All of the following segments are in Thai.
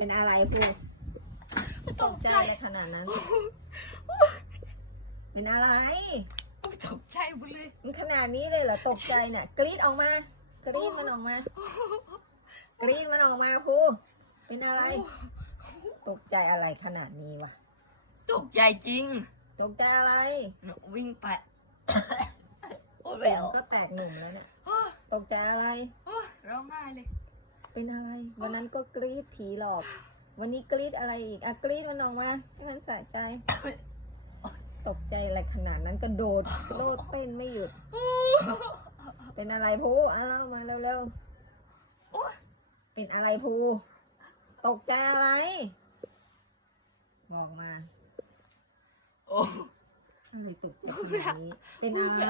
เป็นอะไรครูตกใจเลยขนาดนั้น เป็นอะไรตกใจหมดเลยมันขนาดนี้เลยเหรอตกใจน่ะ กรีดออกมากรีดมันออกมากรีดมันออกมาครูเป็นอะไร ตกใจอะไรขนาดนี้วะตกใจจริง ตกใจอะไรหนูวิ่งไปโอ้ยแหวเสียงวก็แตกหนุ่มแล้วเนี่ยโอ้ยตกใจอะไรโอ้ยร้องไห้เลย เป็นอะไร วันนั้นก็กรีดผีหลอก วันนี้กรีดอะไรอีกอะกรีดมันออกมาให้มันสะใจ ตกใจอะไรขนาดนั้นกระโดดโลดเต้นไม่หยุด เป็นอะไรพูเอาเล่ามาเร็วโอ้ยๆเป็นอะไรพูตกใจอะไรบอกมา โอ้ทำไมตกใจขนาดนี้ เป็นอะไร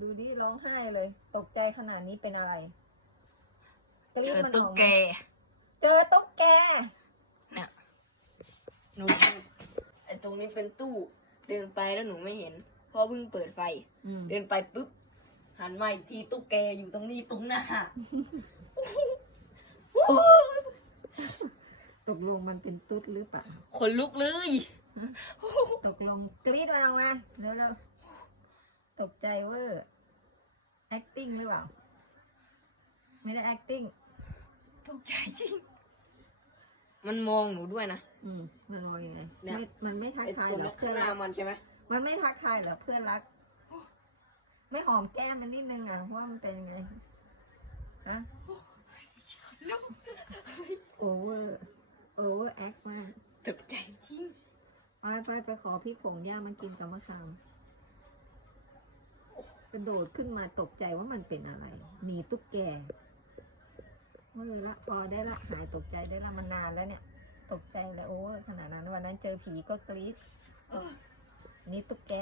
ดูดิร้องไห้เลย ตกใจขนาดนี้เป็นอะไร เจอมันตุ๊กมาแกเจอตุ๊กแกเนี่ยหนูดูไอ้ตรงนี้เป็นตู้ เดินไปแล้วหนูไม่เห็น เพราะเพิ่งเปิดไฟอืมเดินไปปุ๊บ หันมาอีกทีตุ๊กแกอยู่ตรงนี้ตรงหน้า ตกลงมันเป็นตุ๊ดหรือเปล่าคนลุกเลย ตกลงกรี๊ดมันออกมาเร็วๆตกใจเวอร์ acting หรือเปล่า ไม่ได้ acting ตกใจจริง มันมองหนูด้วยนะ อืม มันว่ายังไงเนี่ย ไม่มันไม่ทักไอ้ทายตรงเหรนี้อข้างหน้ามันใช่ไหมมันไม่ทักทายเหรอเพื่อนรัก ไม่หอมแก้มมันนิดนึงอะว่ามันเป็นยังไงฮะโอเวอร์โอเวอร์แอคมากตกใจจริง ไปไปไปขอพี่ผงย่ามันกินกับมะขามกระโดดขึ้นมาตกใจว่ามันเป็นอะไรมีตุ๊กแกเมื่อละพอได้ละหายตกใจได้ละมันนานแล้วเนี่ย ตกใจแล้วโอ้ยขนาดนั้นวันนั้นเจอผีก็กรี๊ดเออนี่ตุ๊กแก